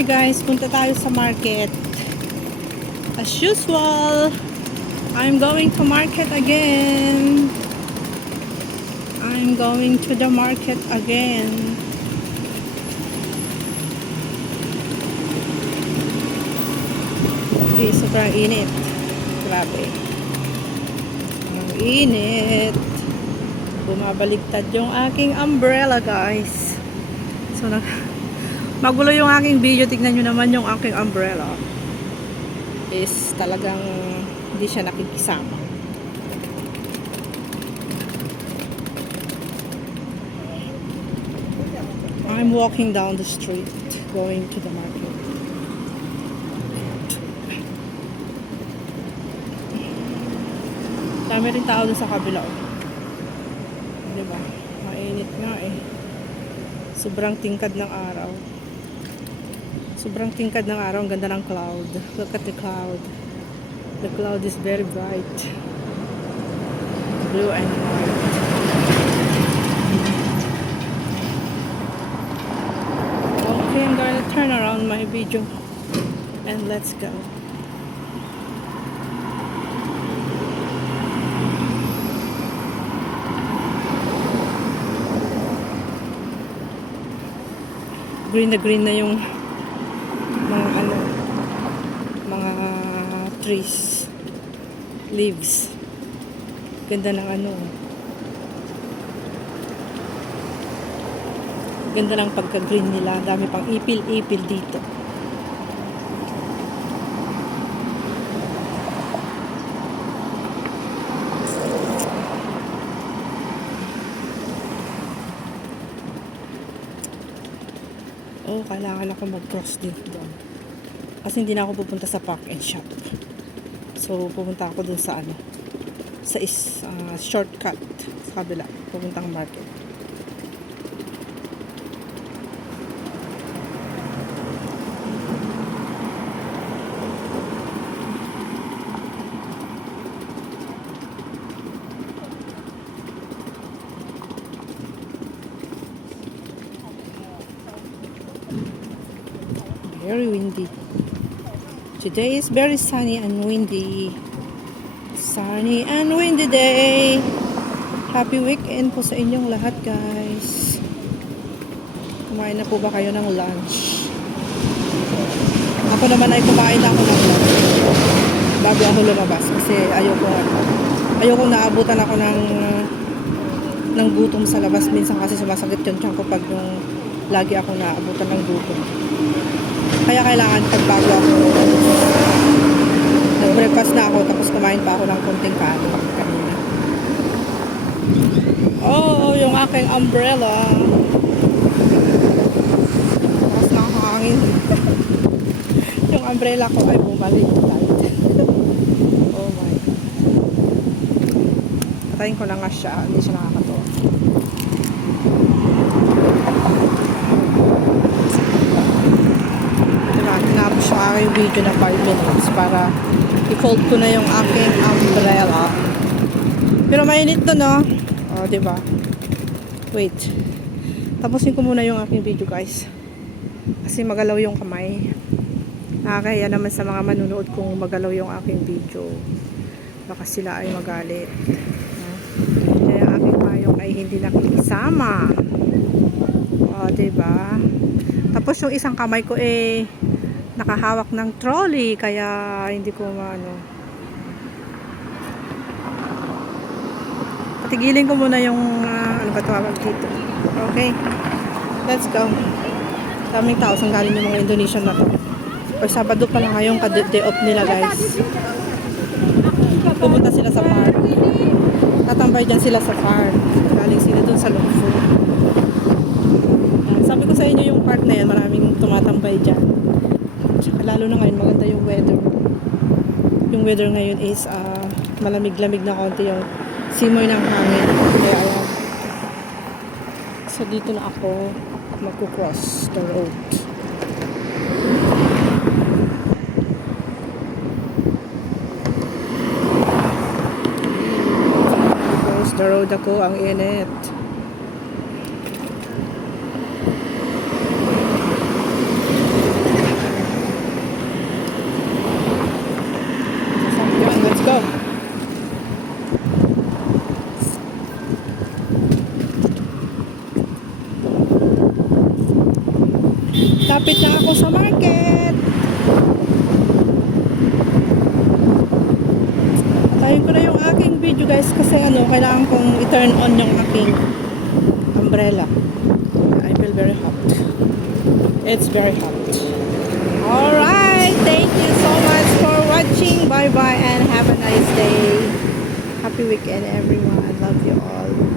Hi guys, punta tayo sa market. As usual, I'm going to market again. I'm going to the market again. Okay, sobrang init. Grabe. Ang init. Bumabaligtad yung aking umbrella, guys. So, magulo yung aking video. Tignan nyo naman yung aking umbrella. Is talagang hindi siya nakikisama. I'm walking down the street going to the market. Dami rin tao doon sa kabila. Diba? Mainit nga eh. Sobrang tingkad ng araw. Sobrang tingkad ng araw. Ang ganda ng cloud. Look at the cloud. The cloud is very bright. Blue and white. Okay, I'm gonna turn around my video. And let's go. Green na yung mga trees, leaves. Ganda ng ganda ng pagka-green nila. Dami pang ipil-ipil dito. Oh, kailangan ako mag-cross dito doon. Kasi hindi na ako pupunta sa park and shop. So, pupunta ako doon sa shortcut sa kabila. Pupuntang market. Very windy. Today is very sunny and windy. Sunny and windy day. Happy weekend po sa inyong lahat, guys. Kumain na po ba kayo ng lunch? Ako naman ay kumain na ako ng lunch bago ako lumabas kasi ayoko naabutan ako ng gutom sa labas. Minsan kasi sumasakit yung tiyan ko pag yung lagi ako naabutan ng gutom. Kaya kailangan pagbago ako, nag-breakfast na ako tapos kumain pa ako ng konting kanin kanina. Oh, yung aking umbrella. Tapos ng hangin. Yung umbrella ko ay bumalik. Oh my. Patayin ko na nga siya. Hindi siya nakakatawa. Tinapos yung aking video na 5 minutes para i-fold ko na yung aking umbrella. Pero mainit to, no? O, diba? Wait. Tapusin ko muna yung aking video, guys. Kasi magalaw yung kamay. Nakakahiya naman sa mga manunood kung magalaw yung aking video. Baka sila ay magalit. Kaya ang aking payong ay hindi nakikisama. O, diba? Tapos yung isang kamay ko nakahawak ng trolley kaya hindi ko patigilin ko muna yung ano ba tawag dito. Okay, let's go. Daming tao sang galing yung mga Indonesian na to. O Sabado pa lang ngayon day off nila, guys. Pupunta sila sa park, tatambay dyan sila sa park. Galing sila dun sa Longfu. Sabi ko sa inyo yung park na yan, maraming tumatambay dyan. Lalo na ngayon, maganda yung weather. Yung weather ngayon is malamig-lamig na konti yung simoy ng hangin. Kaya ayan. So dito na ako magko-cross the road. Cross the road ako, ang init. Lapit na ako sa market. Patayin ko na yung aking video guys kasi kailangan kong i-turn on yung aking umbrella. I feel very hot. It's very hot. Alright, thank you so much for watching. Bye bye and have a nice day. Happy weekend everyone. Love you all.